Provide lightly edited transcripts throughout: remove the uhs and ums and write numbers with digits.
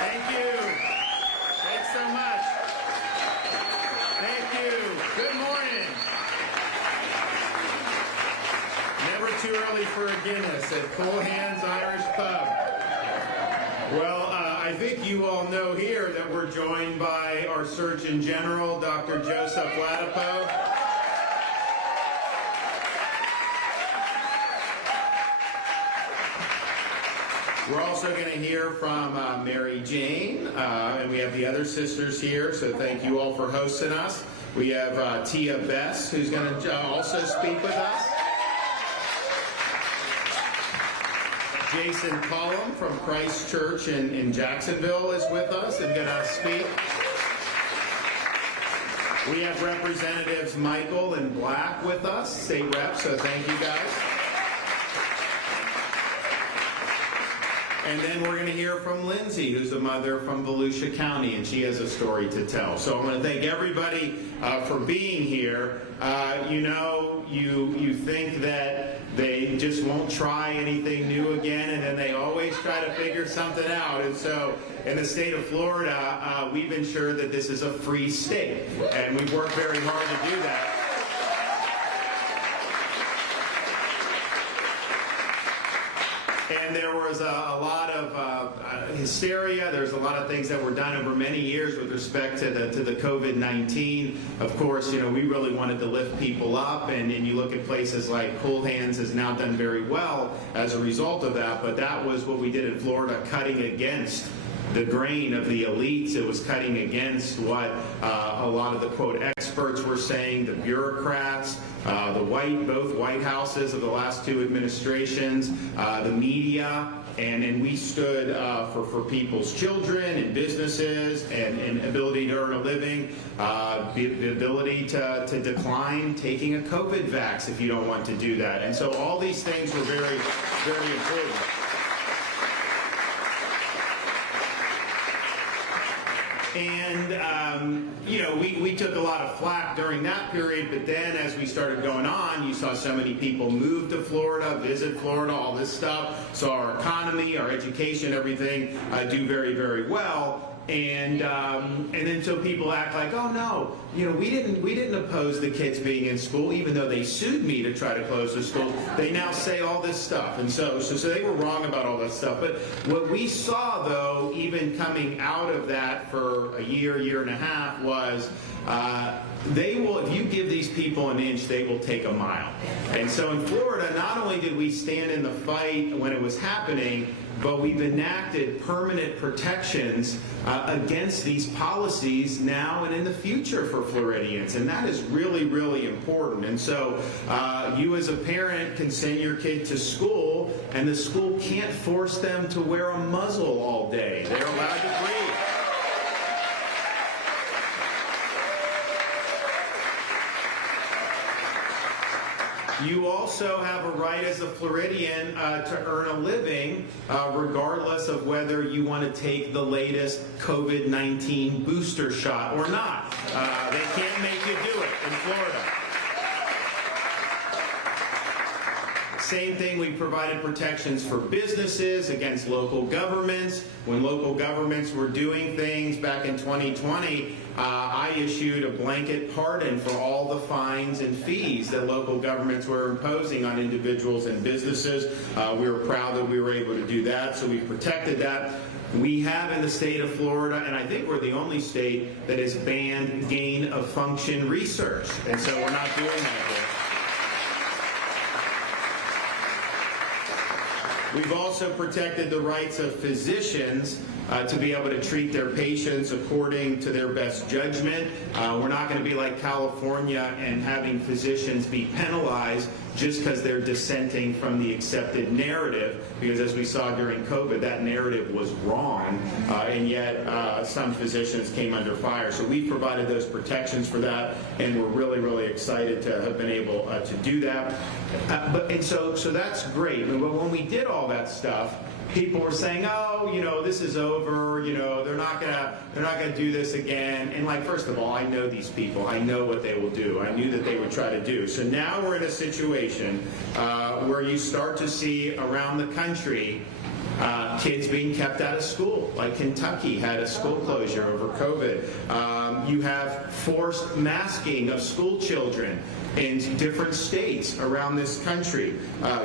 Thank you. Thanks so much. Thank you. Good morning. Never too early for a Guinness at Cool Hands Irish Pub. Well, I think you all know here that we're joined by our Surgeon General, Dr. Joseph Ladapo. We're also going to hear from Mary Jane, and we have the other sisters here, so thank you all for hosting us. We have Tia Bess, who's going to also speak with us. Jason Cullum from Christ Church in Jacksonville is with us and going to speak. We have Representatives Michael and Black with us, state reps, so thank you guys. And then we're going to hear from Lindsay, who's a mother from Volusia County, and she has a story to tell. So I want to thank everybody for being here. You think that they just won't try anything new again, and then they always try to figure something out. And so in the state of Florida, we've ensured that this is a free state, and we've worked very hard to do that. And there was a lot of hysteria. There's a lot of things that were done over many years with respect to the COVID-19. Of course, we really wanted to lift people up, and you look at places like Cool Hands has now done very well as a result of that, but that was what we did in Florida, cutting against the grain of the elites. It was cutting against what a lot of the, quote, experts were saying, the bureaucrats, both White Houses of the last two administrations, the media, and we stood for people's children and businesses and ability to earn a living, the ability to decline taking a COVID vax if you don't want to do that. And so all these things were very, very important. And, we took a lot of flack during that period, but then as we started going on, you saw so many people move to Florida, visit Florida, all this stuff, saw our economy, our education, everything do very, very well. And then so people act like, oh no, we didn't oppose the kids being in school, even though they sued me to try to close the school. They now say all this stuff, and so they were wrong about all that stuff. But what we saw, though, even coming out of that for a year and a half, was if you give these people an inch, they will take a mile. And so in Florida, not only did we stand in the fight when it was happening, but we've enacted permanent protections against these policies now and in the future for Floridians, and that is really, really important. And so you as a parent can send your kid to school, and the school can't force them to wear a muzzle all day. They're allowed to breathe. You also have a right as a Floridian to earn a living regardless of whether you want to take the latest COVID-19 booster shot or not. They can't make you do it in Florida. Same thing, we provided protections for businesses against local governments. When local governments were doing things back in 2020, I issued a blanket pardon for all the fines and fees that local governments were imposing on individuals and businesses. We were proud that we were able to do that, so we protected that. We have in the state of Florida, and I think we're the only state that has banned gain-of-function research, and so we're not doing that here. We've also protected the rights of physicians to be able to treat their patients according to their best judgment. We're not going to be like California and having physicians be penalized just because they're dissenting from the accepted narrative, because as we saw during COVID, that narrative was wrong, and yet some physicians came under fire. So we provided those protections for that, and we're really, really excited to have been able to do that. So that's great. But when we did all that stuff, people were saying, oh, this is over, they're not gonna do this again. And first of all, I know these people. I know what they will do. I knew that they would try to do. So now we're in a situation where you start to see around the country Kids being kept out of school, like Kentucky had a school closure over COVID. You have forced masking of school children in different states around this country.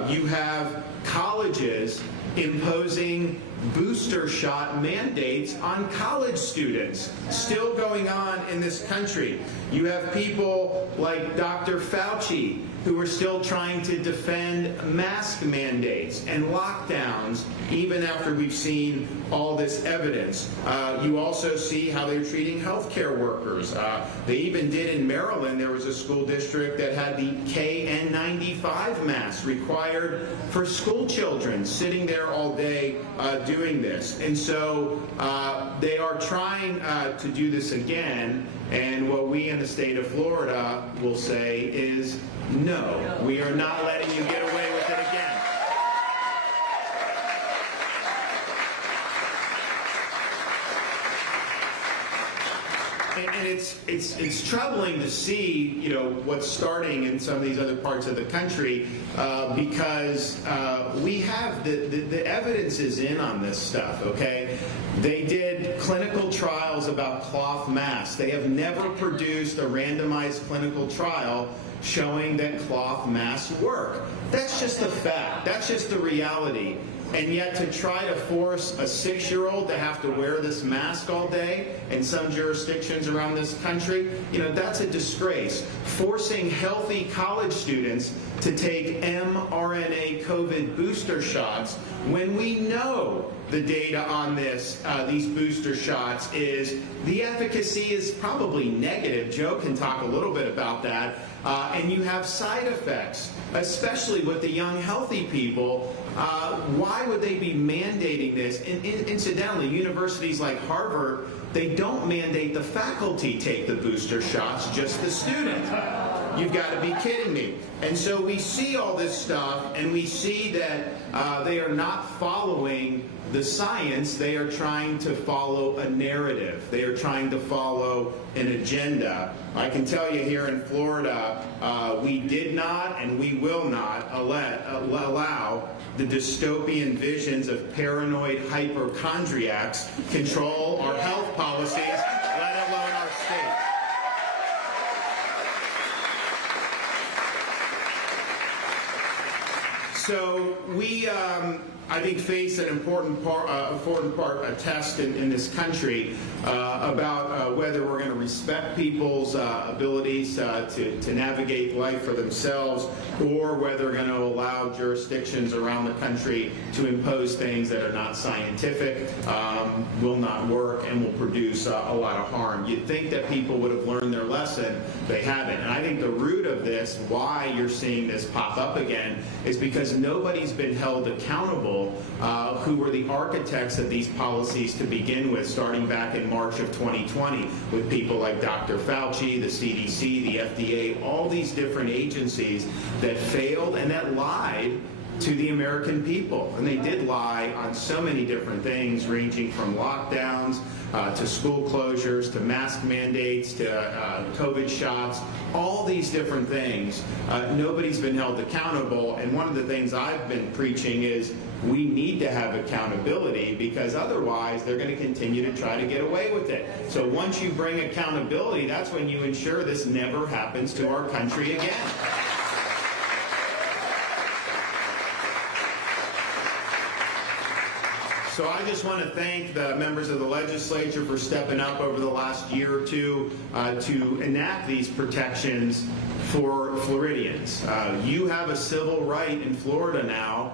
You have colleges imposing booster shot mandates on college students, still going on in this country. You have people like Dr. Fauci who are still trying to defend mask mandates and lockdowns even after we've seen all this evidence. You also see how they're treating healthcare workers. They even did in Maryland, there was a school district that had the KN95 mask required for school children, sitting there all day doing this. And so they are trying to do this again, and what we in the state of Florida will say is, no, we are not letting you get away with it again. And it's troubling to see, you know, what's starting in some of these other parts of the country because we have the evidence is in on this stuff. Okay, they did clinical trials about cloth masks. They have never produced a randomized clinical trial showing that cloth masks work. That's just a fact. That's just the reality. And yet to try to force a 6-year-old to have to wear this mask all day in some jurisdictions around this country, you know, that's a disgrace. Forcing healthy college students to take mRNA COVID booster shots when we know the data on this, these booster shots is, the efficacy is probably negative. Joe can talk a little bit about that. And you have side effects, especially with the young healthy people. Why would they be mandating this? And incidentally, universities like Harvard, they don't mandate the faculty take the booster shots, just the student. You've got to be kidding me. And so we see all this stuff, and we see that they are not following the science. They are trying to follow a narrative. They are trying to follow an agenda. I can tell you here in Florida, we did not and we will not allow the dystopian visions of paranoid hypochondriacs control our health policies, let alone our state. So we, I think, face an important test in this country about whether we're going to respect people's abilities to navigate life for themselves, or whether we're going to allow jurisdictions around the country to impose things that are not scientific, will not work, and will produce a lot of harm. You'd think that people would have learned their lesson. They haven't. And I think the root of this, why you're seeing this pop up again, is because nobody's been held accountable who were the architects of these policies to begin with, starting back in March of 2020, with people like Dr. Fauci, the CDC, the FDA, all these different agencies that failed and that lied to the American people. And they did lie on so many different things, ranging from lockdowns to school closures, to mask mandates, to COVID shots, all these different things. Nobody's been held accountable. And one of the things I've been preaching is we need to have accountability, because otherwise they're going to continue to try to get away with it. So once you bring accountability, that's when you ensure this never happens to our country again. So I just want to thank the members of the legislature for stepping up over the last year or two to enact these protections for Floridians. You have a civil right in Florida now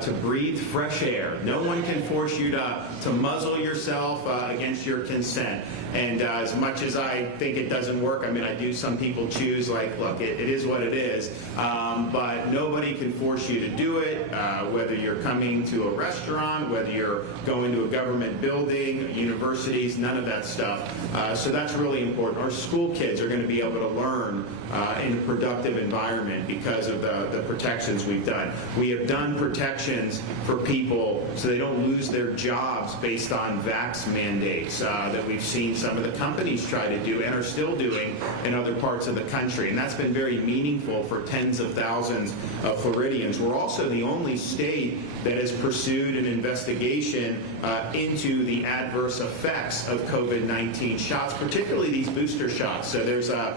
to breathe fresh air. No one can force you to muzzle yourself against your consent. And as much as I think it doesn't work, I mean, some people choose, like, look, it is what it is. But nobody can force you to do it, whether you're coming to a restaurant, whether you're going to a government building, universities, none of that stuff. So that's really important. Our school kids are going to be able to learn in a productive environment because of the protections we've done. We have done protections for people so they don't lose their jobs based on vax mandates that we've seen some of the companies try to do and are still doing in other parts of the country. And that's been very meaningful for tens of thousands of Floridians. We're also the only state that has pursued an investigation into the adverse effects of COVID-19 shots, particularly these booster shots. So there's a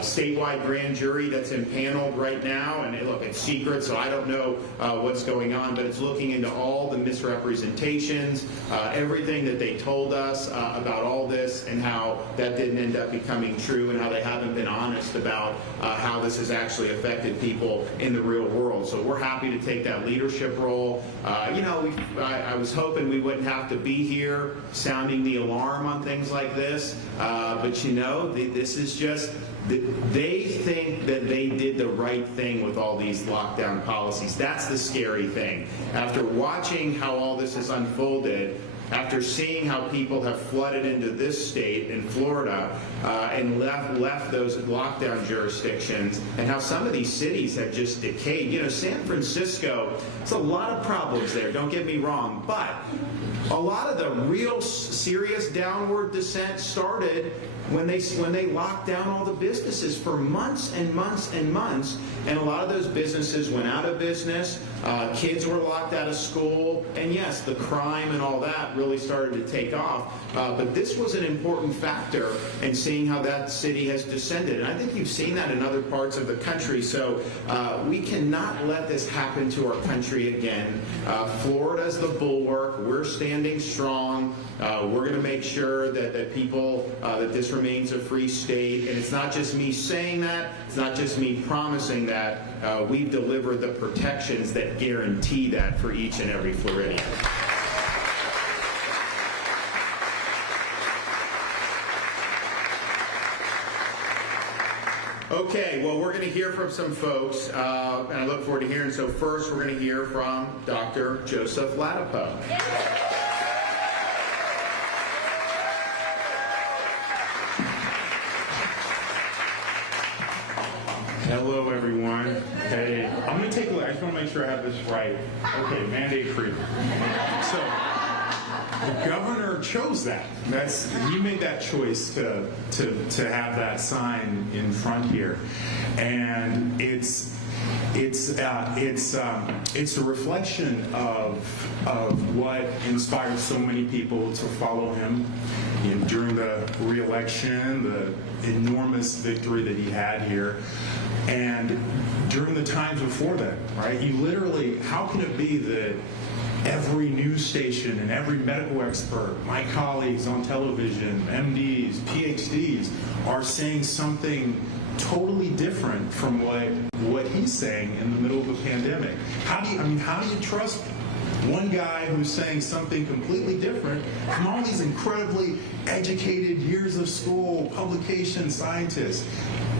statewide grand jury that's impaneled right now, and look, it's secret, so I don't know what's going on, but it's looking into all the misrepresentations, everything that they told us about all this, and how that didn't end up becoming true, and how they haven't been honest about how this has actually affected people in the real world. So we're happy to take that leadership role. I was hoping we wouldn't have to be here sounding the alarm on things like this, but this is just, they think that they did the right thing with all these lockdown policies. That's the scary thing. After watching how all this has unfolded, after seeing how people have flooded into this state in Florida and left those lockdown jurisdictions, and how some of these cities have just decayed. San Francisco, there's a lot of problems there, don't get me wrong, but a lot of the real serious downward descent started when they locked down all the businesses for months and months and months, and a lot of those businesses went out of business, kids were locked out of school, and yes, the crime and all that really started to take off, but this was an important factor in seeing how that city has descended, and I think you've seen that in other parts of the country, so we cannot let this happen to our country again. Florida's the bulwark, we're standing strong, we're going to make sure that people, that this remains a free state, and it's not just me saying that, it's not just me promising that, we've delivered the protections that guarantee that for each and every Floridian. Okay, well, we're going to hear from some folks, and I look forward to hearing. So first, we're going to hear from Dr. Joseph Ladapo. Hello, everyone. Hey, I'm going to take a look. I just want to make sure I have this right. Okay, mandate freedom. So, the governor chose that. He made that choice to have that sign in front here, and it's a reflection of what inspired so many people to follow him during the re-election, the enormous victory that he had here, and during the times before that, right? You literally, how can it be that every news station and every medical expert, my colleagues on television, MDs, PhDs, are saying something totally different from what he's saying in the middle of a pandemic? How do you trust one guy who's saying something completely different from all these incredibly educated years of school, publication scientists?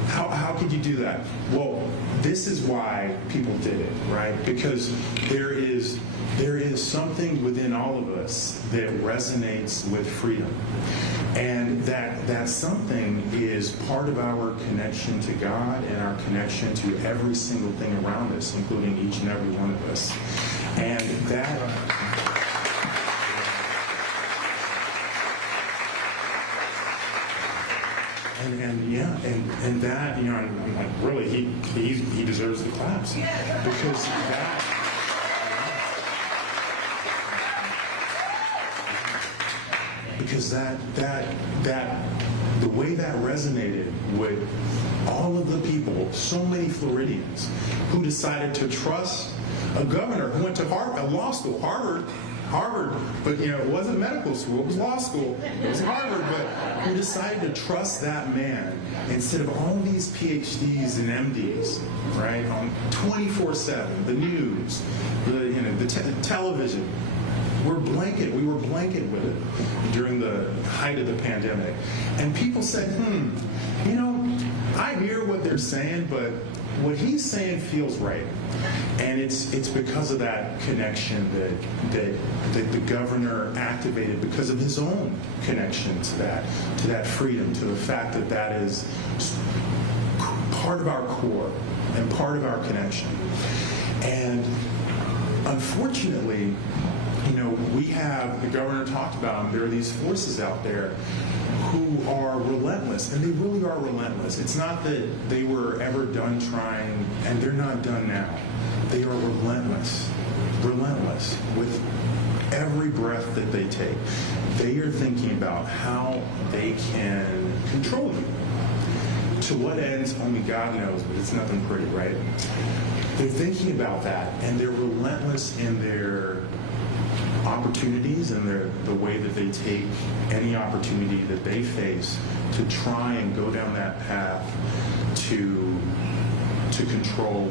How could you do that? Well, this is why people did it, right? Because there is something within all of us that resonates with freedom. And that something is part of our connection to God and our connection to every single thing around us, including each and every one of us. And that... And that, I'm like, really, he deserves the claps, because that the way that resonated with all of the people, so many Floridians who decided to trust a governor who went to law school, Harvard, but it wasn't medical school, it was law school, it was Harvard, but who decided to trust that man instead of all these PhDs and MDs, right, on 24/7, the news, the television. We were blanketed with it during the height of the pandemic. And people said, I hear what they're saying, but what he's saying feels right. And it's because of that connection that the governor activated, because of his own connection to that freedom, to the fact that that is part of our core and part of our connection. And unfortunately, the governor talked about them, there are these forces out there who are relentless, and they really are relentless. It's not that they were ever done trying, and they're not done now. They are relentless with every breath that they take. They are thinking about how they can control you. To what ends, only God knows, but it's nothing pretty, right? They're thinking about that, and they're relentless in their opportunities and the way that they take any opportunity that they face to try and go down that path to control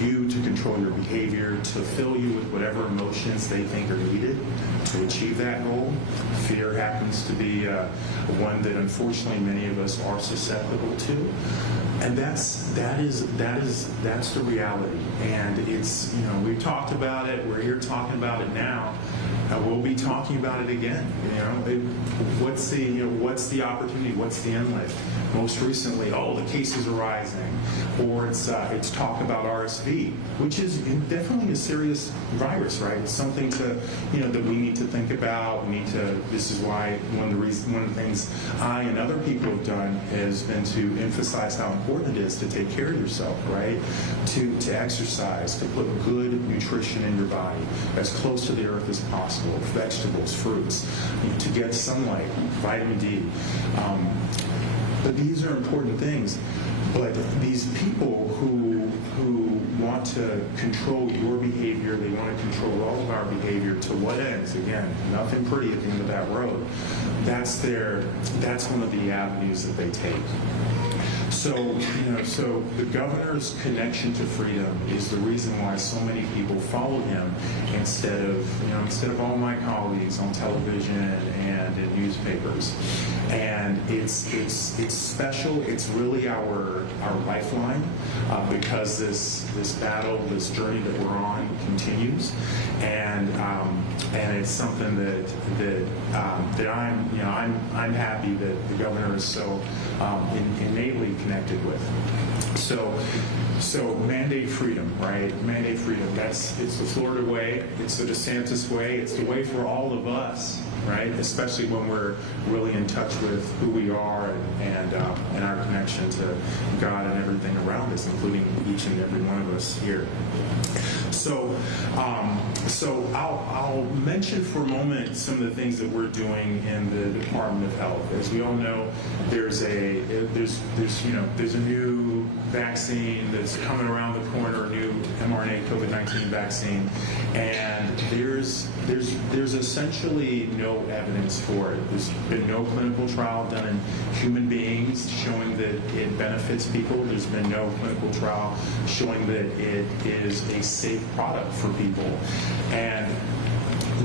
you, to control your behavior, to fill you with whatever emotions they think are needed to achieve that goal. Fear happens to be one that unfortunately many of us are susceptible to. And that's the reality. And it's, we've talked about it, we're here talking about it now. We'll be talking about it again. What's the opportunity? What's the inlet? Most recently, the cases are rising, or it's talk about RSV, which is definitely a serious virus, right? It's something that we need to think about. This is why one of the things I and other people have done has been to emphasize how important it is to take care of yourself, right? To exercise, to put good nutrition in your body as close to the earth as possible, vegetables, fruits, to get sunlight, vitamin D. But these are important things. But these people who want to control your behavior, they want to control all of our behavior, to what ends? Again, nothing pretty at the end of that road. That's one of the avenues that they take. So the governor's connection to freedom is the reason why so many people follow him instead of all my colleagues on television and in newspapers. And it's special. It's really our lifeline because this battle, this journey that we're on continues, and it's something that I'm happy that the governor is so innately connected with. So mandate freedom, right? Mandate freedom. It's the Florida way. It's the DeSantis way. It's the way for all of us, right? Especially when we're really in touch with who we are and our connection to God and everything around us, including each and every one of us here. So I'll mention for a moment some of the things that we're doing in the Department of Health. As we all know, there's a new vaccine that's coming around the corner, a new mRNA COVID-19 vaccine, and there's essentially no evidence for it. There's been no clinical trial done in human beings showing that it benefits people. There's been no clinical trial showing that it is a safe product for people. And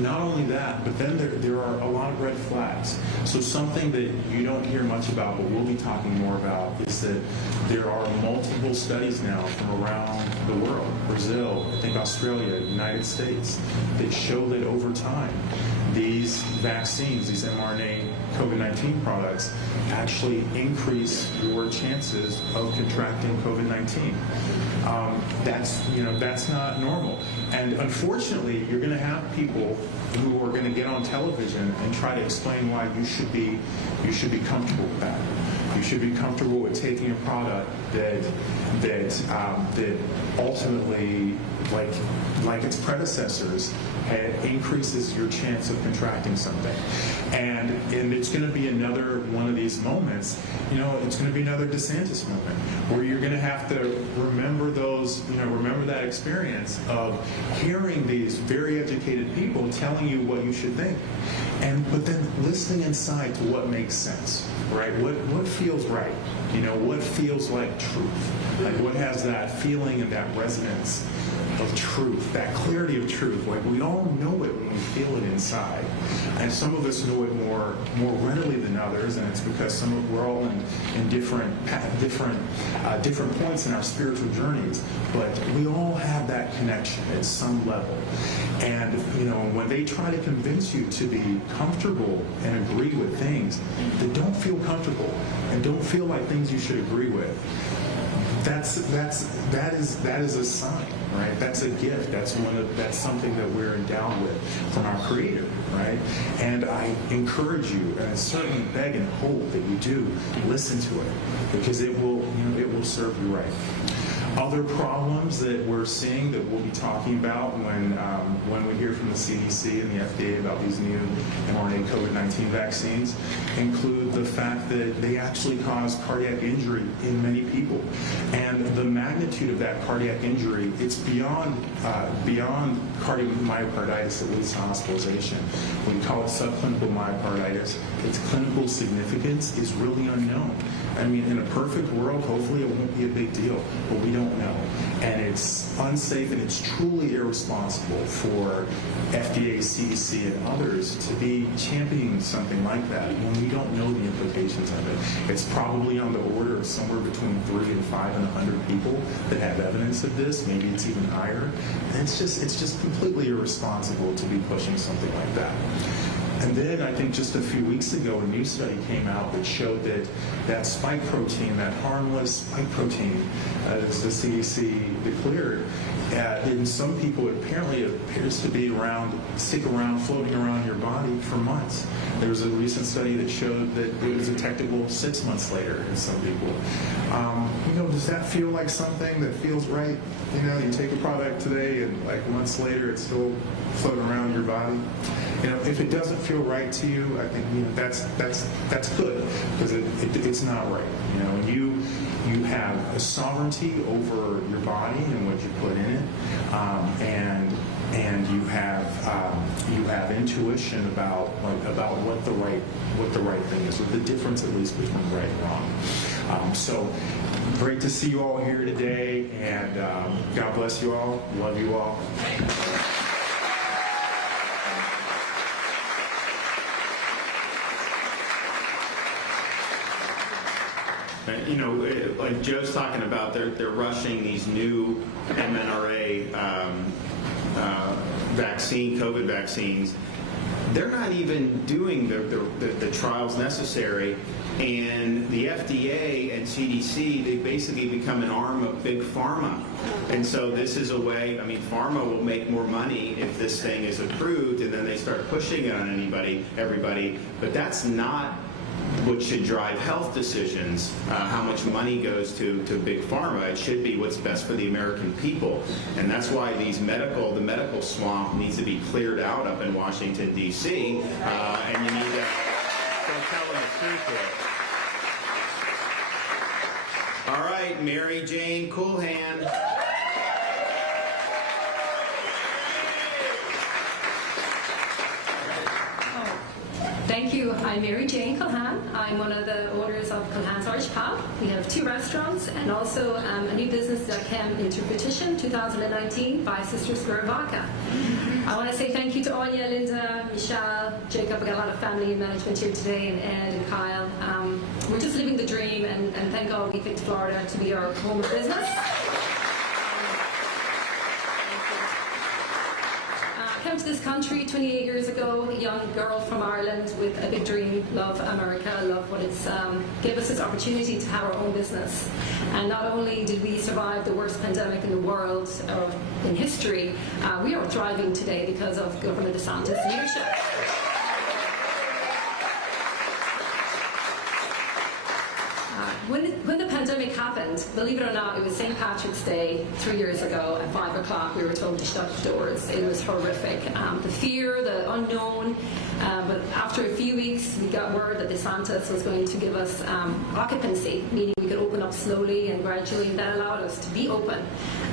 not only that, but then there are a lot of red flags. So something that you don't hear much about, but we'll be talking more about, is that there are multiple studies now from around the world, Brazil, I think Australia, United States, that show that over time, these vaccines, these mRNA COVID-19 products, actually increase your chances of contracting COVID-19. That's not normal. And unfortunately, you're going to have people who are going to get on television and try to explain why you should be comfortable with that. You should be comfortable with taking a product that ultimately, like its predecessors, increases your chance of contracting something. And it's going to be another one of these moments. It's going to be another DeSantis moment where you're going to have to remember that experience of hearing these very educated people telling you what you should think, but then listening inside to what makes sense, right? What feels right? What feels like truth? Like what has that feeling and that resonance of truth, that clarity of truth. Like we all know it when we feel it inside. And some of us know it more readily than than others, and it's because we're all in different points in our spiritual journeys, but we all have that connection at some level. And when they try to convince you to be comfortable and agree with things that don't feel comfortable and don't feel like things you should agree with, that is a sign, right? That's a gift. That's something that we're endowed with from our Creator, right? And I encourage you, and I certainly beg and hope that you do listen to it, because it will serve you right. Other problems that we're seeing that we'll be talking about when we hear from the CDC and the FDA about these new mRNA COVID-19 vaccines include the fact that they actually cause cardiac injury in many people. And the magnitude of that cardiac injury, it's beyond cardiomyocarditis that leads to hospitalization. We call it subclinical myocarditis. Its clinical significance is really unknown. I mean, in a perfect world, hopefully it won't be a big deal, but we don't know. And it's unsafe and it's truly irresponsible for FDA, CDC, and others to be championing something like that when we don't know the implications of it. It's probably on the order of somewhere between 3 and 5 and 100 people that have evidence of this. Maybe it's even higher. And it's just completely irresponsible to be pushing something like that. And then I think just a few weeks ago, a new study came out that showed that spike protein, that harmless spike protein, as the CDC declared, in some people it apparently appears to be floating around your body for months. There was a recent study that showed that it was detectable 6 months later in some people. Does that feel like something that feels right? You take a product today and like months later it's still floating around your body. If it doesn't feel right to you, I think that's good, because it's not right. You have a sovereignty over your body and what you put in it, and you have intuition about what the right thing is, or the difference at least between right and wrong. So great to see you all here today, and God bless you all. Love you all. Like Joe's talking about, they're rushing these new mRNA COVID vaccines. They're not even doing the trials necessary, and the FDA and CDC, they basically become an arm of big pharma. And so this is a way, pharma will make more money if this thing is approved, and then they start pushing it on everybody, but that's not what should drive health decisions, how much money goes to big pharma. It should be what's best for the American people. And that's why the medical swamp needs to be cleared out up in Washington, D.C., and you need to start telling the truth here. All right, Mary Jane Coolhand. Thank you. I'm Mary Jane Coolhan. I'm one of the owners of Coolhan's Irish Pub. We have 2 restaurants and also a new business that came into fruition 2019 by Sisters for Vodka. I want to say thank you to Anya, Linda, Michelle, Jacob. We got a lot of family and management here today, and Ed and Kyle. We're just living the dream, and thank God we picked Florida to be our home of business. I came to this country 28 years ago, a young girl from Ireland with a big dream, love America, love what it's gave us this opportunity to have our own business. And not only did we survive the worst pandemic in the world, in history, we are thriving today because of Governor DeSantis' leadership. When the pandemic happened, believe it or not, it was St. Patrick's Day 3 years ago at 5 o'clock. We were told to shut the doors. It was horrific. The fear, the unknown. But after a few weeks, we got word that DeSantis was going to give us occupancy, meaning we could open up slowly and gradually, and that allowed us to be open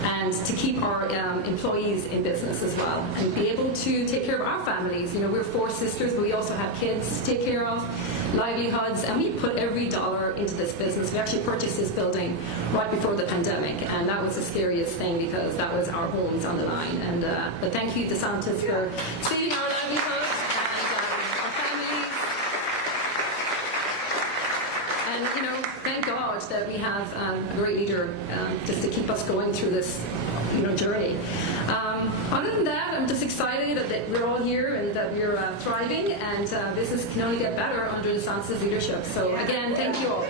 and to keep our employees in business as well and be able to take care of our families. We're 4 sisters, but we also have kids to take care of, livelihoods, and we put every dollar into this business. We actually purchased this building right before the pandemic, and that was the scariest thing because that was our homes on the line. And but thank you, DeSantis, for saving our livelihoods and our families. And thank God that we have a great leader just to keep us going through this journey. Other than that, I'm just excited that we're all here and that we're thriving, and business can only get better under DeSantis' leadership. So again, thank you all.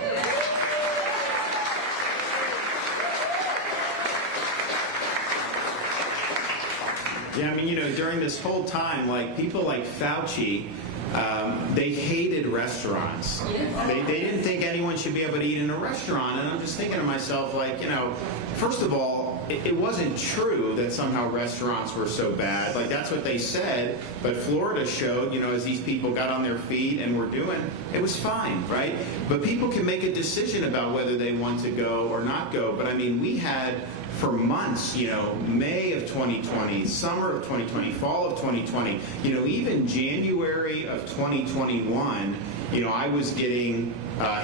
Yeah, I mean, during this whole time, people like Fauci, they hated restaurants. They didn't think anyone should be able to eat in a restaurant. And I'm just thinking to myself, first of all, it wasn't true that somehow restaurants were so bad. That's what they said. But Florida showed, as these people got on their feet and were doing, it was fine, right? But people can make a decision about whether they want to go or not go. But I mean, we had for months, May of 2020, summer of 2020, fall of 2020, even January of 2021, I was getting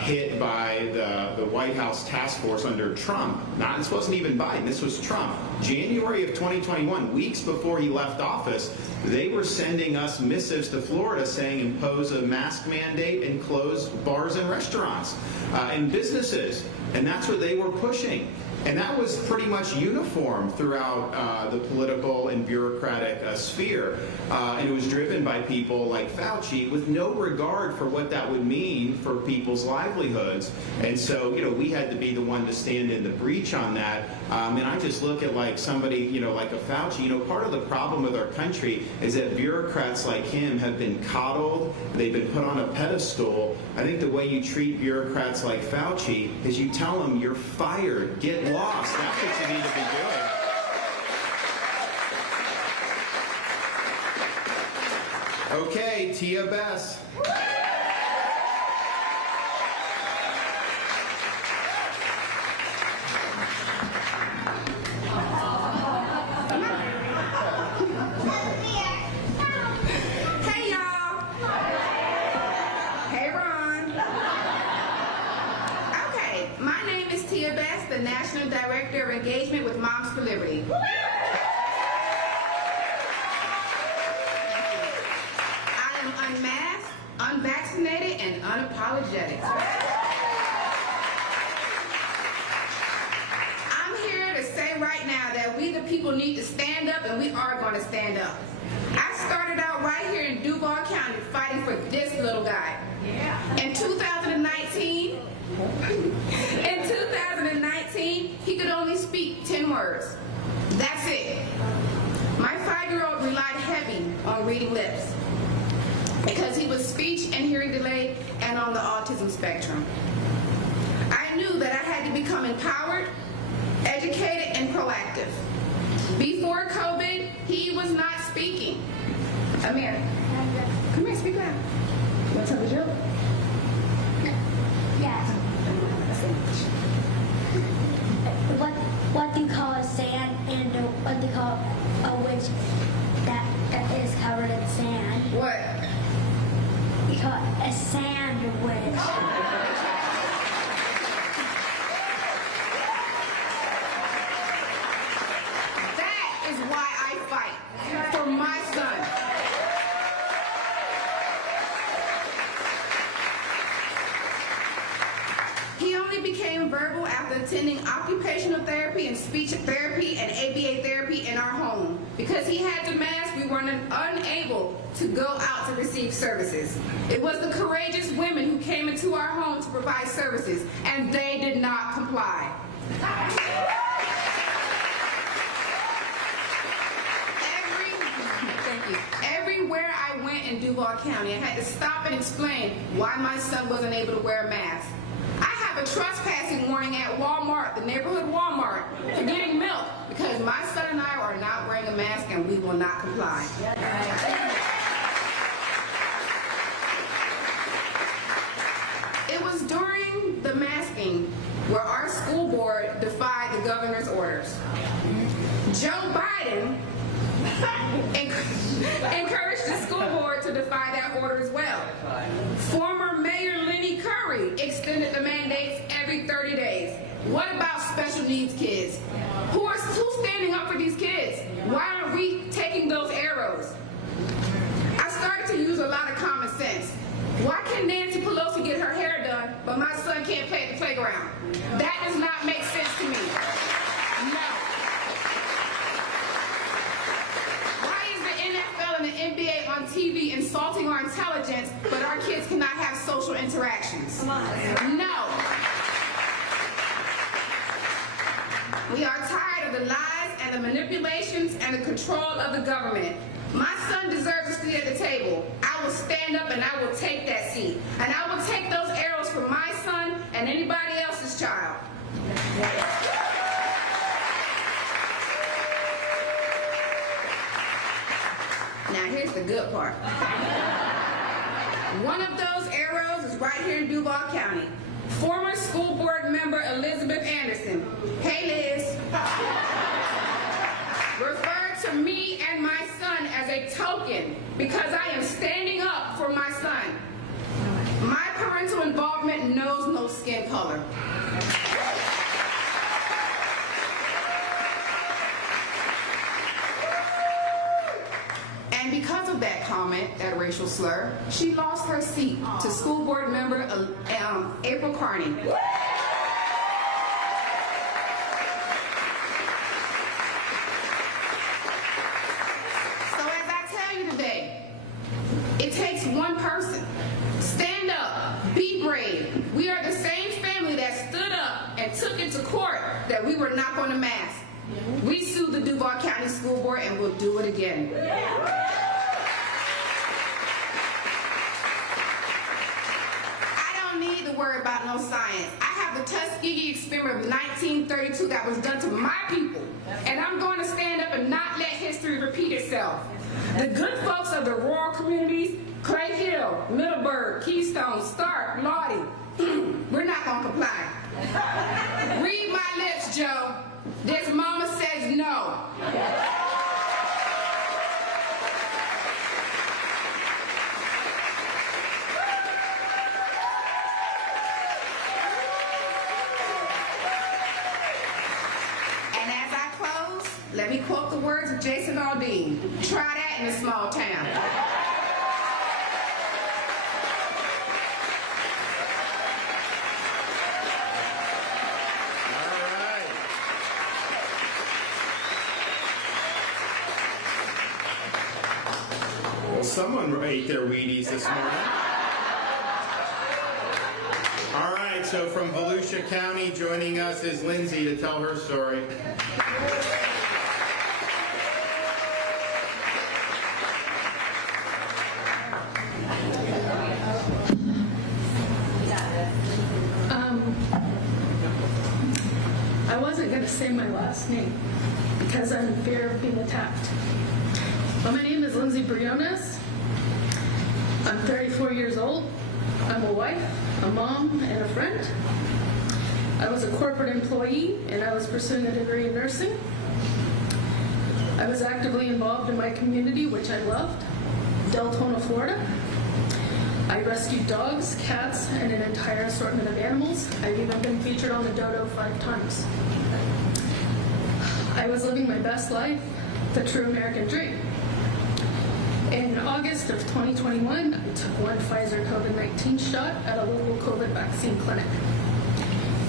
hit by the White House task force under Trump. This wasn't even Biden, this was Trump. January of 2021, weeks before he left office, they were sending us missives to Florida saying impose a mask mandate and close bars and restaurants and businesses. And that's what they were pushing. And that was pretty much uniform throughout the political and bureaucratic sphere. And it was driven by people like Fauci with no regard for what that would mean for people's livelihoods. And so, we had to be the one to stand in the breach on that. And I just look at somebody, like a Fauci, part of the problem with our country is that bureaucrats like him have been coddled, they've been put on a pedestal. I think the way you treat bureaucrats like Fauci is you tell them you're fired, get lost. That's what you need to be doing. Okay, Tia Bess. Hey, y'all. Hey, Ron. Okay, my name is Tia Bess, the National Director of Engagement with Moms for Liberty. I am unmasked, unvaccinated, and unapologetic. I'm here to say right now that we the people need to stand up, and we are going to stand up. I started out right here in Duval County fighting for this little guy. In 2019, he could only speak 10 words. That's it. My 5-year-old relied heavy on reading lips because he was speech and hearing delayed and on the autism spectrum. I knew that I had to become empowered, educated, and proactive. Before COVID, he was not speaking. Amir, come here, speak loud. You want to tell the joke? Yes. What do you call a sand and what do you call a witch that is covered in sand? What? You call it a sand witch. That is why I fight for my son. He only became verbal after attending occupational therapy and speech therapy and ABA therapy in our home. Because he had to mask, we were unable to go out to receive services. It was the courageous women who came into our home to provide services, and they did not comply. Everywhere I went in Duval County, I had to stop and explain why my son wasn't able to wear a mask. I have a trespassing warning at Walmart, the neighborhood Walmart, for getting milk because my son and I are not wearing a mask and we will not comply. It was during the masking where our school board defied the governor's orders. Joe Biden encouraged the school board to defy that order as well. Former Mayor Lenny Curry extended the mandates every 30 days. What about special needs kids? Who's standing up for these kids? Why aren't we taking those arrows? I started to use a lot of common sense. Why can Nancy Pelosi get her hair done, but my son can't distractions. No. We are tired of the lies and the manipulations and the control of the government. My son deserves a seat at the table. I will stand up and I will take that seat. And I will take those arrows from my son and anybody else's child. Now here's the good part. One of those arrows is right here in Duval County. Former school board member Elizabeth Anderson. Hey Liz. Referred to me and my son as a token because I am standing up for my son. My parental involvement knows no skin color. And because of that comment, that racial slur, she lost her seat to school board member April Carney. So as I tell you today, it takes one person. Stand up, be brave. We are the same family that stood up and took it to court that we were not going to mask. We sued the Duval County School Board and we'll do it again. Need to worry about no science. I have the Tuskegee experiment of 1932 that was done to my people, and I'm going to stand up and not let history repeat itself. The good folks of the rural communities, Clay Hill, Middleburg, Keystone, Stark, Lottie, we're not going to comply. Read my lips, Joe. This mama says no. Let me quote the words of Jason Aldean. Try that in a small town. All right. Well, someone ate their Wheaties this morning. All right, so from Volusia County, joining us is Lindsay to tell her story. I wasn't going to say my last name because I'm in fear of being attacked. Well, my name is Lindsay Briones. I'm 34 years old. I'm a wife, a mom, and a friend. I was a corporate employee and I was pursuing a degree in nursing. I was actively involved in my community, which I loved, Deltona, Florida. I rescued dogs, cats, and an entire assortment of animals. I've even been featured on the Dodo 5 times. I was living my best life, the true American dream. In August of 2021, I took one Pfizer COVID-19 shot at a local COVID vaccine clinic.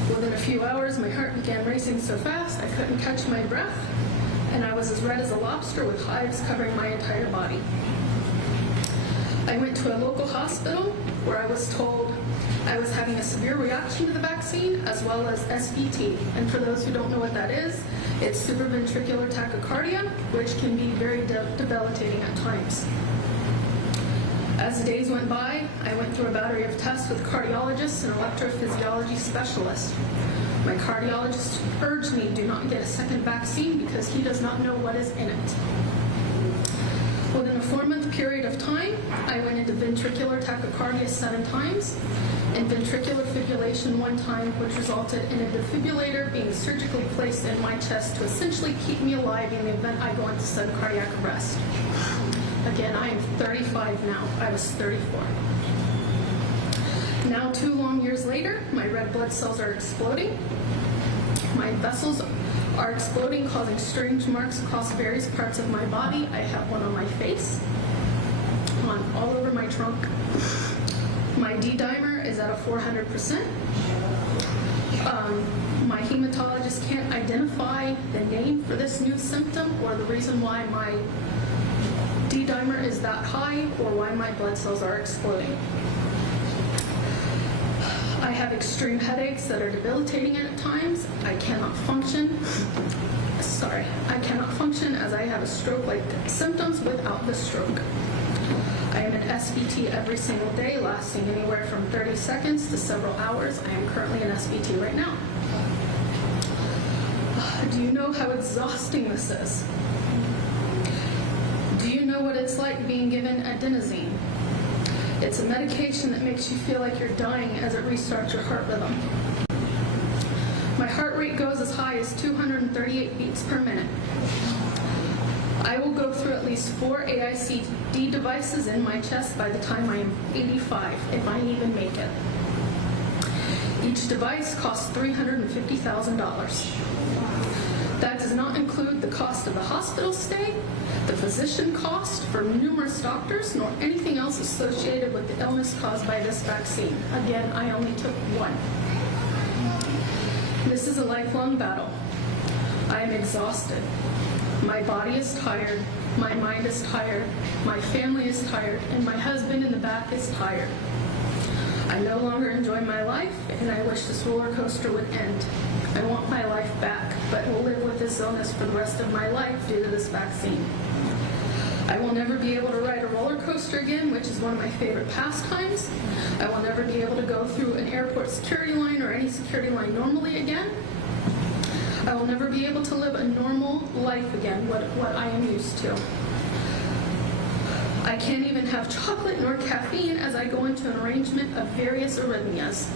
Within a few hours, my heart began racing so fast I couldn't catch my breath, and I was as red as a lobster with hives covering my entire body. I went to a local hospital where I was told I was having a severe reaction to the vaccine as well as SVT. And for those who don't know what that is, it's supraventricular tachycardia, which can be very debilitating at times. As the days went by, I went through a battery of tests with cardiologists and electrophysiology specialists. My cardiologist urged me do not get a second vaccine because he does not know what is in it. Within a 4-month period of time, I went into ventricular tachycardia 7 times and ventricular fibrillation 1 time, which resulted in a defibrillator being surgically placed in my chest to essentially keep me alive in the event I go into sudden cardiac arrest. Again, I am 35 now. I was 34. Now, 2 long years later, my red blood cells are exploding. My vessels are exploding, causing strange marks across various parts of my body. I have one on my face, all over my trunk. My D-dimer is at a 400%. My hematologist can't identify the name for this new symptom or the reason why my D-dimer is that high or why my blood cells are exploding. have extreme headaches that are debilitating at times. I cannot function. I cannot function as I have a stroke-like symptoms without the stroke. I am in SBT every single day, lasting anywhere from 30 seconds to several hours. I am currently in SBT right now. Do you know how exhausting this is? Do you know what it's like being given adenosine? It's a medication that makes you feel like you're dying as it restarts your heart rhythm. My heart rate goes as high as 238 beats per minute. I will go through at least 4 AICD devices in my chest by the time I am 85, if I even make it. Each device costs $350,000. That does not include the cost of the hospital stay, the physician cost for numerous doctors, nor anything else associated with the illness caused by this vaccine. Again, I only took one. This is a lifelong battle. I am exhausted. My body is tired, my mind is tired, my family is tired, and my husband in the back is tired. I no longer enjoy my life, and I wish this roller coaster would end. I want my life back, but will live with this illness for the rest of my life due to this vaccine. I will never be able to ride a roller coaster again, which is one of my favorite pastimes. I will never be able to go through an airport security line or any security line normally again. I will never be able to live a normal life again, what I am used to. I can't even have chocolate nor caffeine as I go into an arrangement of various arrhythmias.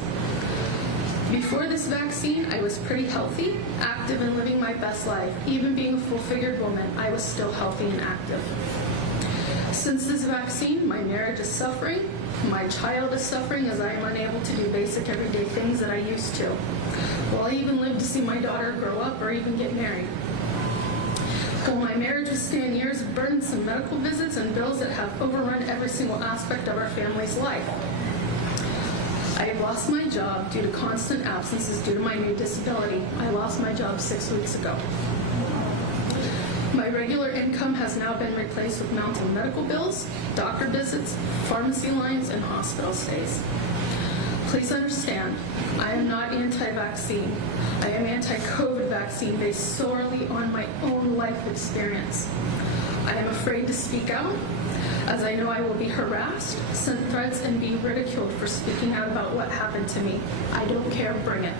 Before this vaccine, I was pretty healthy, active, and living my best life. Even being a full-figured woman, I was still healthy and active. Since this vaccine, my marriage is suffering, my child is suffering as I am unable to do basic everyday things that I used to. Will I even live to see my daughter grow up or even get married? Will my marriage withstand years of burdensome medical visits and bills that have overrun every single aspect of our family's life? I have lost my job due to constant absences due to my new disability. I lost my job 6 weeks ago. My regular income has now been replaced with mounting medical bills, doctor visits, pharmacy lines, and hospital stays. Please understand, I am not anti-vaccine. I am anti-COVID vaccine based solely on my own life experience. I am afraid to speak out, as I know I will be harassed, sent threats, and be ridiculed for speaking out about what happened to me. I don't care, bring it.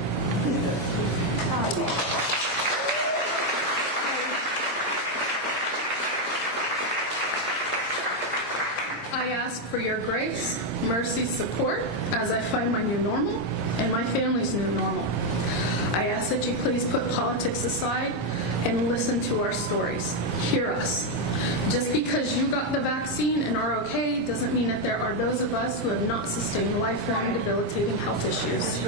I ask for your grace, mercy, support as I find my new normal and my family's new normal. I ask that you please put politics aside and listen to our stories. Hear us. Just because you got the vaccine and are okay doesn't mean that there are those of us who have not sustained lifelong debilitating health issues.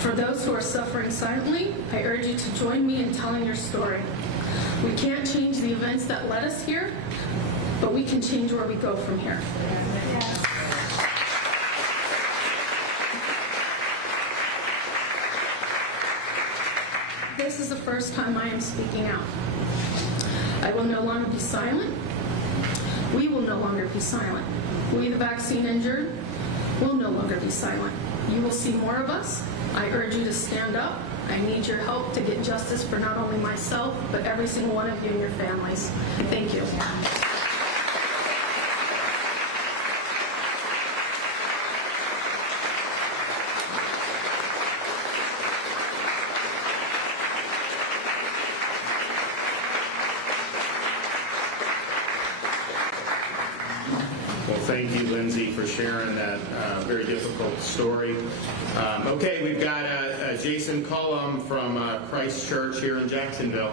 For those who are suffering silently, I urge you to join me in telling your story. We can't change the events that led us here, but we can change where we go from here. This is the first time I am speaking out. I will no longer be silent. We will no longer be silent. We, the vaccine injured, will no longer be silent. You will see more of us. I urge you to stand up. I need your help to get justice for not only myself, but every single one of you and your families. Thank you. Thank you, Lindsay, for sharing that very difficult story. Okay, we've got Jason Cullum from Christ Church here in Jacksonville.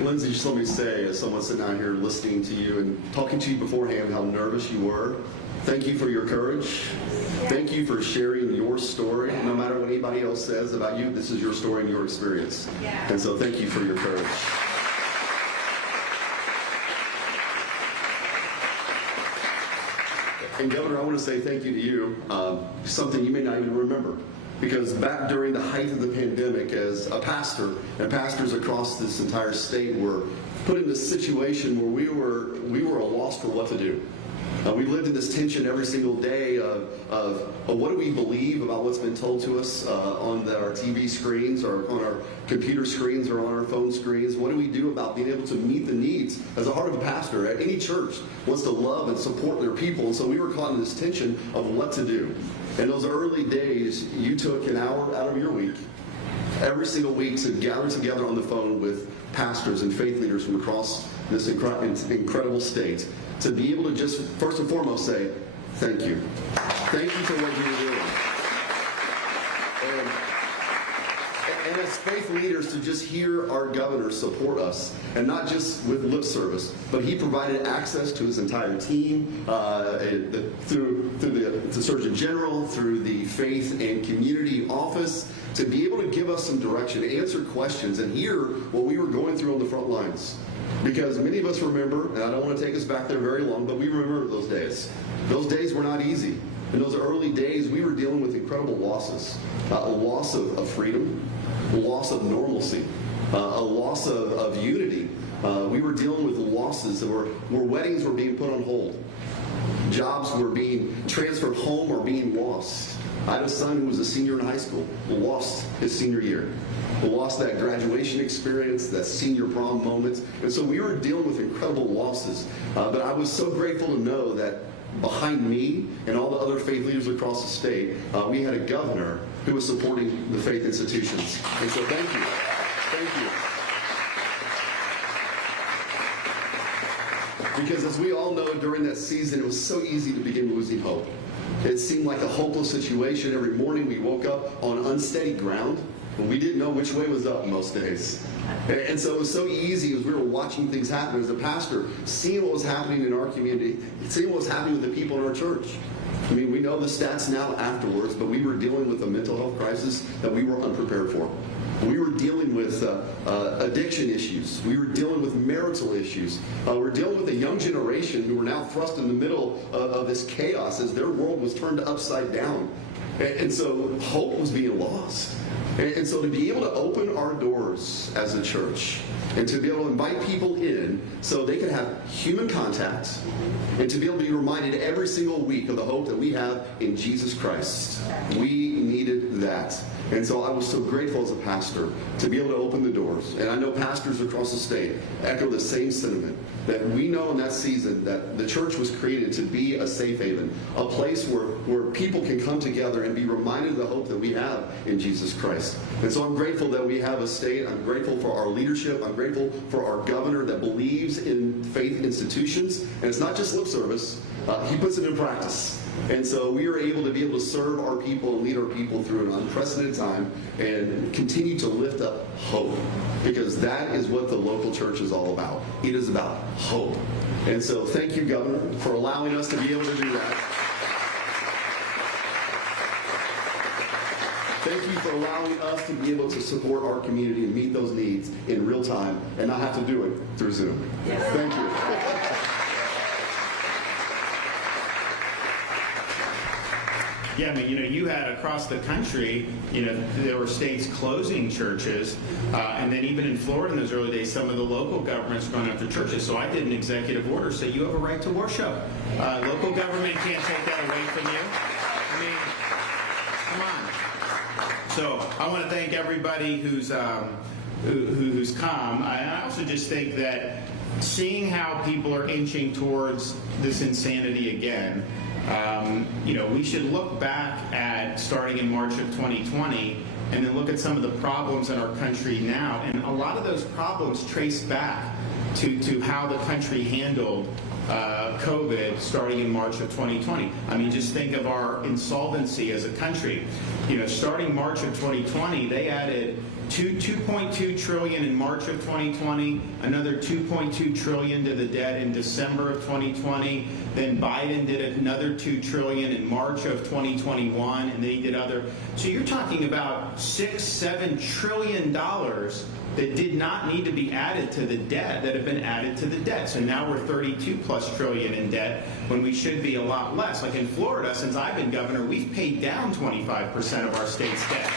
Lindsay, just let me say, as someone sitting out here listening to you and talking to you beforehand, how nervous you were. Thank you for your courage. Thank you for sharing your story. No matter what anybody else says about you, this is your story and your experience. And so thank you for your courage. And Governor, I want to say thank you to you. Something you may not even remember. because back during the height of the pandemic, as a pastor and pastors across this entire state were put in this situation where we were a loss for what to do. We lived in this tension every single day of what do we believe about what's been told to us on our TV screens or on our computer screens or on our phone screens. What do we do about being able to meet the needs as a heart of a pastor at any church wants to love and support their people? And so we were caught in this tension of what to do. In those early days, you took an hour out of your week, every single week, to gather together on the phone with pastors and faith leaders from across this incredible state to be able to just, first and foremost, say, thank you. Thank you for what you were doing. And as faith leaders, to just hear our governor support us, and not just with lip service, but he provided access to his entire team, through the Surgeon General, through the Faith and Community Office, to be able to give us some direction, answer questions, and hear what we were going through on the front lines. Because many of us remember, and I don't want to take us back there very long, but we remember those days. Those days were not easy. In those early days, we were dealing with incredible losses. A loss of freedom, a loss of normalcy, a loss of unity. We were dealing with losses where weddings were being put on hold. Jobs were being transferred home or being lost. I had a son who was a senior in high school, who lost his senior year. Who lost that graduation experience, that senior prom moment. And so we were dealing with incredible losses. But I was so grateful to know that behind me and all the other faith leaders across the state, we had a governor who was supporting the faith institutions. And so thank you. Thank you. Because as we all know, during that season, it was so easy to begin losing hope. It seemed like a hopeless situation. Every morning we woke up on unsteady ground. We didn't know which way was up most days. And so it was so easy as we were watching things happen as a pastor, seeing what was happening in our community, seeing what was happening with the people in our church. I mean, we know the stats now afterwards, but we were dealing with a mental health crisis that we were unprepared for. We were dealing with addiction issues. We were dealing with marital issues. We were dealing with a young generation who were now thrust in the middle of this chaos as their world was turned upside down. And so hope was being lost. And so to be able to open our doors as a church and to be able to invite people in so they could have human contact and to be able to be reminded every single week of the hope that we have in Jesus Christ, we needed that. And so I was so grateful as a pastor to be able to open the doors. And I know pastors across the state echo the same sentiment, that we know in that season that the church was created to be a safe haven, a place where people can come together and be reminded of the hope that we have in Jesus Christ. And so I'm grateful that we have a state. I'm grateful for our leadership. I'm grateful for our governor that believes in faith institutions. And it's not just lip service. He puts it in practice. And so we are able to serve our people and lead our people through an unprecedented time and continue to lift up hope, because that is what the local church is all about. It is about hope. And so thank you, Governor, for allowing us to be able to do that. Thank you for allowing us to be able to support our community and meet those needs in real time and not have to do it through Zoom. Thank you. Yeah, I mean, you had across the country, there were states closing churches, and then even in Florida in those early days, some of the local governments going after churches. So I did an executive order say you have a right to worship. Local government can't take that away from you. I mean, come on. So I want to thank everybody who's come. I also just think that seeing how people are inching towards this insanity again, we should look back at starting in March of 2020 and then look at some of the problems in our country now. And a lot of those problems trace back to how the country handled COVID starting in March of 2020. I mean, just think of our insolvency as a country. Starting March of 2020, they added 2.2 trillion in March of 2020, another 2.2 trillion to the debt in December of 2020. Then Biden did another 2 trillion in March of 2021, and then he did other. So you're talking about $6-7 trillion that did not need to be added to the debt that have been added to the debt. So now we're 32+ trillion in debt when we should be a lot less. Like in Florida, since I've been governor, we've paid down 25% of our state's debt.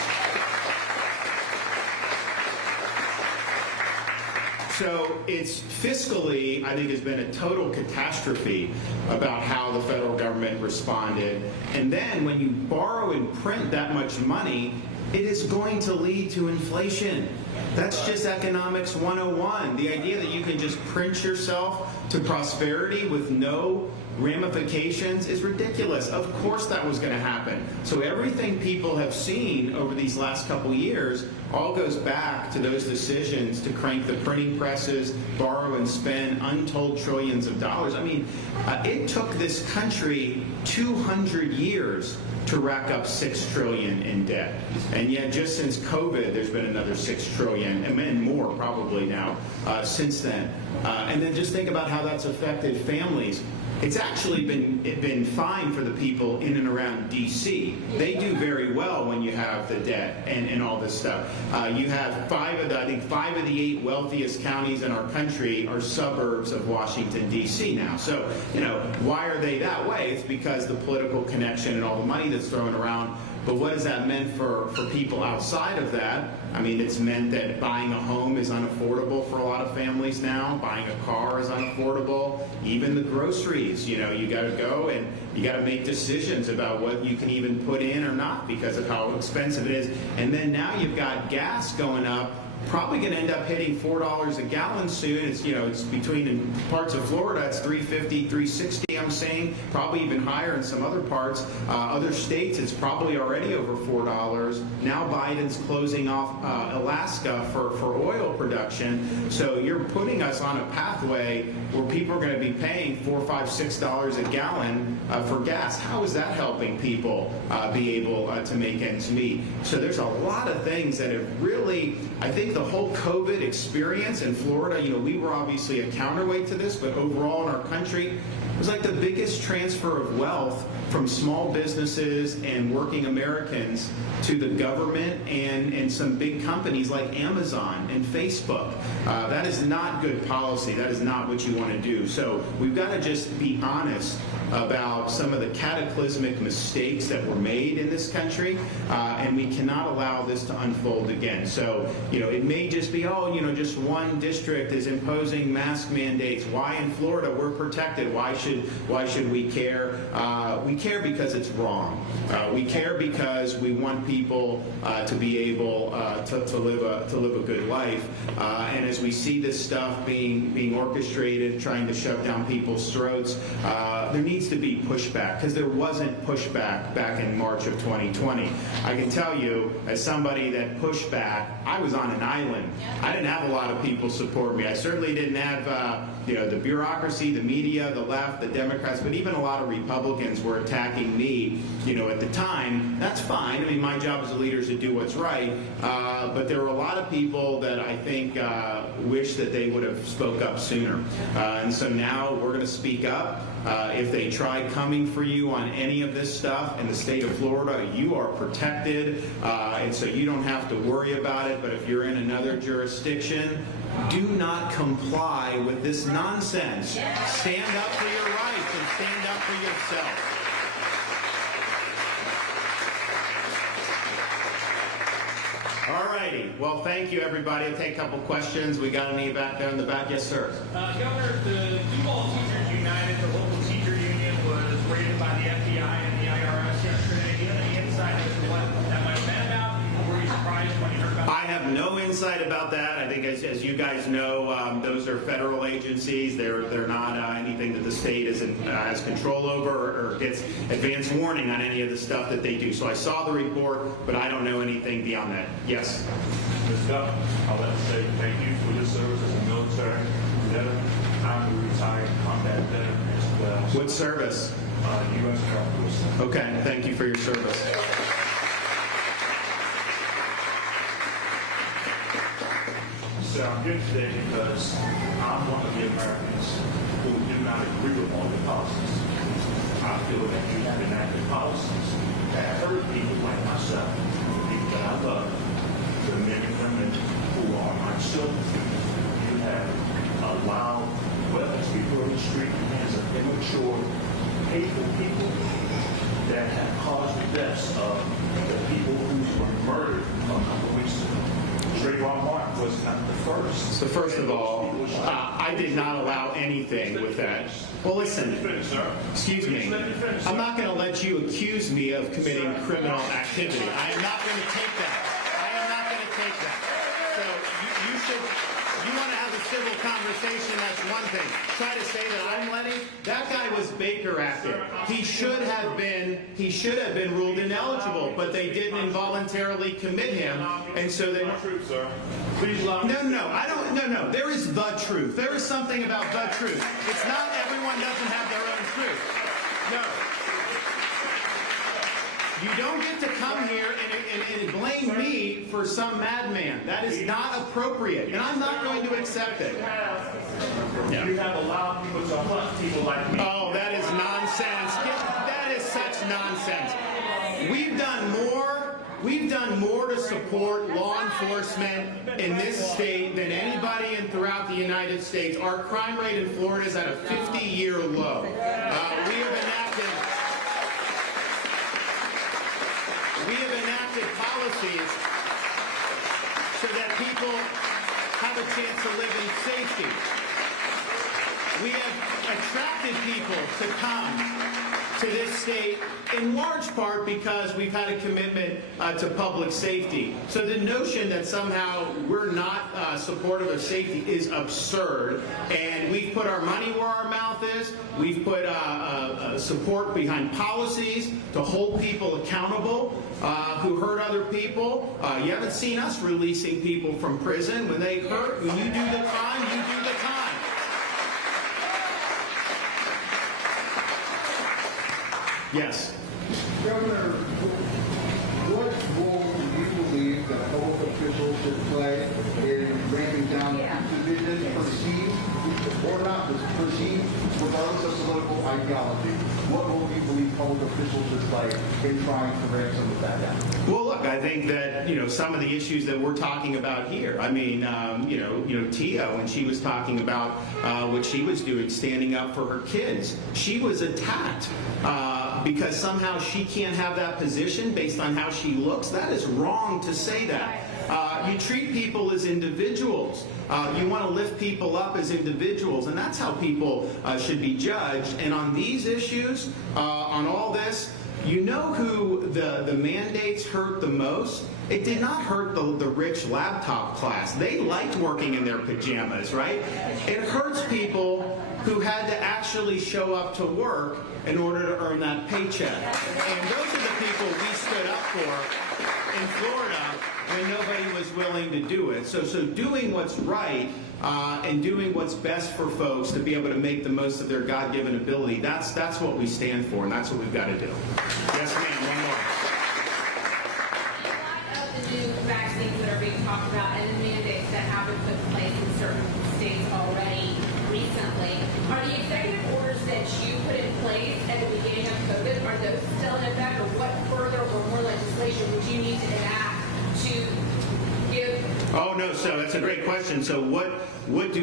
So it's fiscally, I think, has been a total catastrophe about how the federal government responded. And then when you borrow and print that much money, it is going to lead to inflation. That's just economics 101. The idea that you can just print yourself to prosperity with no ramifications is ridiculous. Of course that was going to happen. So everything people have seen over these last couple years all goes back to those decisions to crank the printing presses, borrow and spend untold trillions of dollars. I mean, it took this country 200 years to rack up $6 trillion in debt. And yet just since COVID, there's been another $6 trillion, and more probably now, since then. And then just think about how that's affected families. It's actually been fine for the people in and around D.C. They do very well when you have the debt and all this stuff. You have 5 of the 8 wealthiest counties in our country are suburbs of Washington, D.C. now. So, why are they that way? It's because the political connection and all the money that's thrown around. But what has that meant for people outside of that? I mean, it's meant that buying a home is unaffordable for a lot of families now. Buying a car is unaffordable. Even the groceries, you got to go and you got to make decisions about what you can even put in or not because of how expensive it is. And then now you've got gas going up. Probably going to end up hitting $4 a gallon soon. It's between in parts of Florida, it's $3.50, $3.60. I'm saying probably even higher in some other parts. Other states, it's probably already over $4. Now Biden's closing off Alaska for oil production. So you're putting us on a pathway where people are going to be paying $4, $5, $6 a gallon for gas. How is that helping people be able to make ends meet? So there's a lot of things that have really, I think the whole COVID experience in Florida, we were obviously a counterweight to this, but overall in our country, it was like the biggest transfer of wealth from small businesses and working Americans to the government and some big companies like Amazon and Facebook. That is not good policy. That is not what you want to do. So we've got to just be honest about some of the cataclysmic mistakes that were made in this country, and we cannot allow this to unfold again. So, it may just be, just one district is imposing mask mandates. Why in Florida we're protected? Why should we care? We care because it's wrong. We care because we want people to be able to live a good life. And as we see this stuff being orchestrated, trying to shove down people's throats, there needs to be pushback, because there wasn't pushback back in March of 2020. I can tell you, as somebody that pushed back, I was on an island. I didn't have a lot of people support me. I certainly didn't have the bureaucracy, the media, the left, the Democrats, but even a lot of Republicans were attacking me, at the time. That's fine. I mean, my job as a leader is to do what's right. But there were a lot of people that I think wish that they would have spoke up sooner. And so now we're going to speak up. If they try coming for you on any of this stuff in the state of Florida, you are protected, and so you don't have to worry about it. But if you're in another jurisdiction, do not comply with this nonsense. Stand up for your rights and stand up for yourself. All righty. Well, thank you, everybody. I'll take a couple questions. We got any back there in the back? Yes, sir. Governor, the Duval Teachers United, the local teacher union, was raided by the FBI and the IRS yesterday. Do you have any insight as to what that might have been about? Or were you surprised when you heard about it? I have no insight about that. I think, as you guys know, those are federal agencies. They're not anything that the state has control over or gets advance warning on any of the stuff that they do. So I saw the report, but I don't know anything beyond that. Yes. Mr. Governor, I'd like to say thank you for your service as a military veteran. I'm a retired combat veteran as well. What service? U.S. Air Force. Okay, thank you for your service. say I'm here today because I'm one of the Americans who do not agree with all the policies. I feel that you have enacted policies that hurt people like myself, people that I love, the men and women who are my children. You have allowed weapons to be put on the street in the hands of immature, hateful people that have caused the deaths of the people who were murdered a couple weeks ago. Trayvon Martin was not the first. So first of all, I did not allow anything with that. Well, listen, excuse me. I'm not going to let you accuse me of committing criminal activity. I am not going to take that. I am not going to take that. So you should, you want to have a civil conversation, that's one thing. Try to say that I'm letting, that guy was Baker acted. He should have been ruled ineligible, but they didn't involuntarily commit him, and so they. Please allow me. No. There is the truth. There is something about the truth. It's not everyone doesn't have their own truth. No. You don't get to come here and blame me for some madman. That is not appropriate, and I'm not going to accept it. You have allowed people to hunt people like me. Oh, that is nonsense. That is such nonsense. We've done more to support law enforcement in this state than anybody throughout the United States. Our crime rate in Florida is at a 50-year low. We have enacted policies so that people have a chance to live in safety. We have attracted people to come to this state in large part because we've had a commitment to public safety. So the notion that somehow we're not supportive of safety is absurd. And we've put our money where our mouth is. We've put support behind policies to hold people accountable who hurt other people. You haven't seen us releasing people from prison. When they hurt, when you do the crime, you do the time. Yes. Governor, what role do you believe that public officials should play in ramping down division perceived or not perceived, regardless of political ideology? What role do you believe public officials should play in trying to ramp some of that down? Well, look, I think that some of the issues that we're talking about here. I mean, Tia, when she was talking about what she was doing, standing up for her kids, she was attacked because somehow she can't have that position based on how she looks. That is wrong to say that. You treat people as individuals. You want to lift people up as individuals, and that's how people should be judged. And on these issues, on all this, you know who the mandates hurt the most? It did not hurt the rich laptop class. They liked working in their pajamas, right? It hurts people who had to actually show up to work in order to earn that paycheck. And those are the people we stood up for in Florida when nobody was willing to do it. So doing what's right and doing what's best for folks to be able to make the most of their God-given ability, that's what we stand for, and that's what we've got to do. Yes, ma'am, one more. In light of the new vaccines that are being talked about and the mandates that have been put in place in certain states already recently, are the executive orders that you put in place at the beginning of COVID, are those still in effect, or what further or more legislation would you need to enact to give? Oh, no, so that's a great question. So what would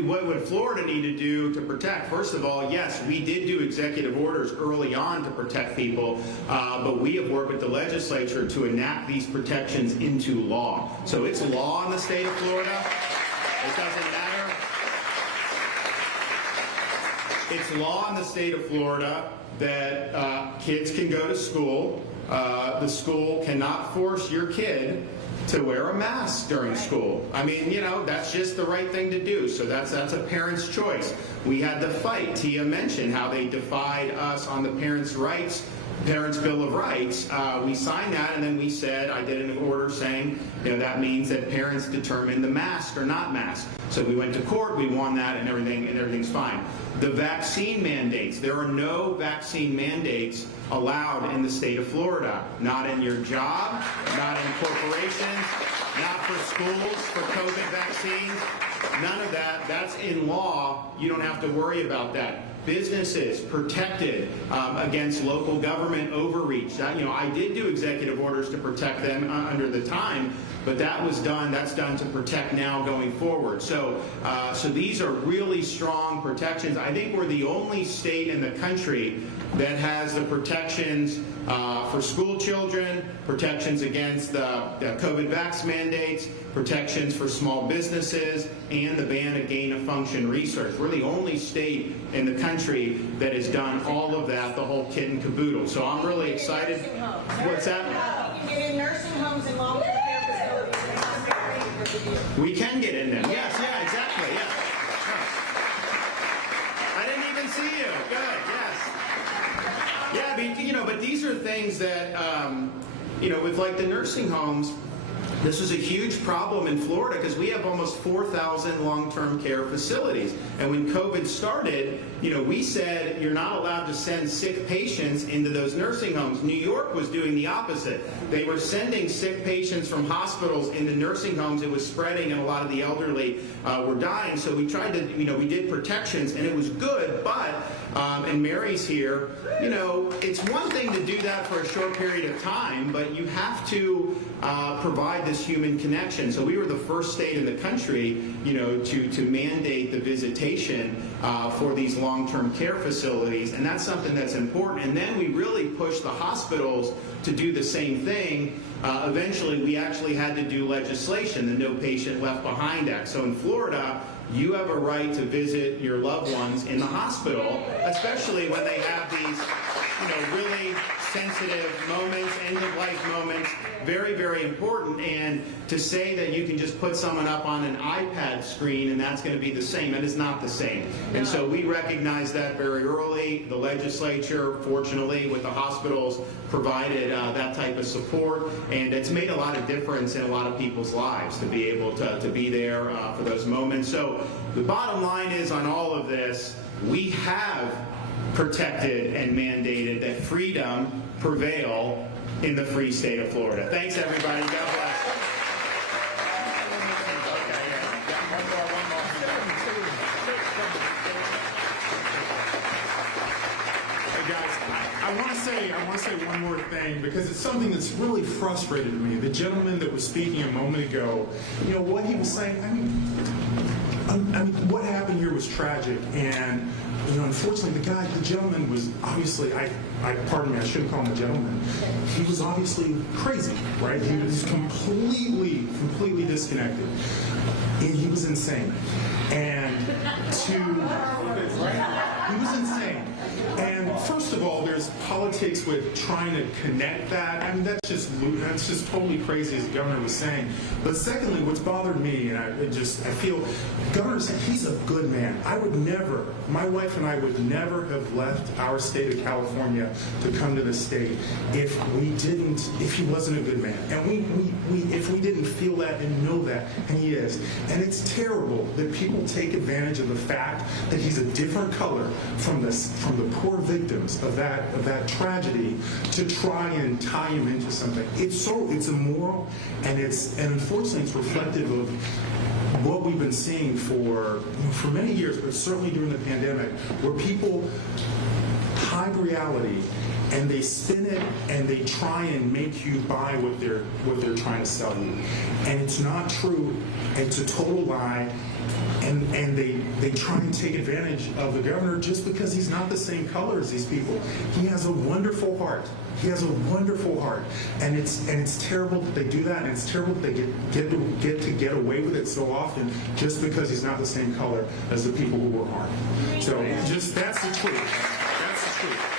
Florida need to do to protect? First of all, yes, we did do executive orders early on to protect people, but we have worked with the legislature to enact these protections into law. So it's law in the state of Florida. It doesn't matter. It's law in the state of Florida that kids can go to school. The school cannot force your kid to wear a mask during school. I mean, that's just the right thing to do. So that's a parent's choice. We had to fight. Tia mentioned how they defied us on the Parents' Bill of Rights. We signed that, and then we said, I did an order saying, that means that parents determine the mask or not mask. So we went to court, we won that, and everything's fine. the vaccine mandates. There are no vaccine mandates allowed in the state of Florida. Not in your job, not in corporations, not for schools for COVID vaccines. None of that. That's in law. You don't have to worry about that. Businesses protected against local government overreach. I did do executive orders to protect them under the time, but that's done to protect now going forward. So these are really strong protections. I think we're the only state in the country that has the protections for school children, protections against the COVID vax mandates, protections for small businesses, and the ban of gain-of-function research. We're the only state in the country that has done all of that, the whole kit and caboodle. So I'm really excited. What's that? You can get in nursing homes and long-term care facilities. We can get in them. Yes, yeah, exactly. Yeah. I didn't even see you. Good. Yes. Yeah, but these are things that with like the nursing homes. This is a huge problem in Florida because we have almost 4,000 long-term care facilities. And when COVID started, we said you're not allowed to send sick patients into those nursing homes. New York was doing the opposite. They were sending sick patients from hospitals into nursing homes. It was spreading, and a lot of the elderly were dying. So we tried to, we did protections, and it was good. But, and Mary's here, it's one thing to do that for a short period of time, but you have to provide this human connection. So we were the first state in the country, to mandate the visitation for these long-term care facilities, and that's something that's important. And then we really pushed the hospitals to do the same thing. Eventually, we actually had to do legislation, the No Patient Left Behind Act. So in Florida, you have a right to visit your loved ones in the hospital, especially when they have these, really sensitive moments, end-of-life moments, very, very important. And to say that you can just put someone up on an iPad screen and that's going to be the same, that is not the same. And so we recognize that very early. The legislature, fortunately, with the hospitals, provided that type of support, and it's made a lot of difference in a lot of people's lives to be able to be there for those moments. So the bottom line is on all of this, we have protected and mandated that freedom prevail in the free state of Florida. Thanks, everybody. God bless. Hey guys, I want to say one more thing because it's something that's really frustrated me. The gentleman that was speaking a moment ago, what he was saying. I mean, what happened here was tragic, and unfortunately, the gentleman was obviously, pardon me, I shouldn't call him a gentleman. He was obviously crazy, right? He was completely disconnected. And he was insane. And he was insane. And first of all, there's politics with trying to connect that. I mean, that's just totally crazy, as the governor was saying. But secondly, what's bothered me, and I feel, Governor, he's a good man. My wife and I would never have left our state of California to come to the state if he wasn't a good man. And if we didn't feel that and know that, and he is. And it's terrible that people take advantage of the fact that he's a different color from the poor victims of that tragedy to try and tie him into something. It's immoral, and unfortunately it's reflective of what we've been seeing for many years, but certainly during the pandemic, where people hide reality and they spin it and they try and make you buy what they're trying to sell you. And it's not true. It's a total lie. And they try and take advantage of the governor just because he's not the same color as these people. He has a wonderful heart. He has a wonderful heart, and it's terrible that they do that, and it's terrible that they get away with it so often just because he's not the same color as the people who were harmed. So that's the truth. That's the truth.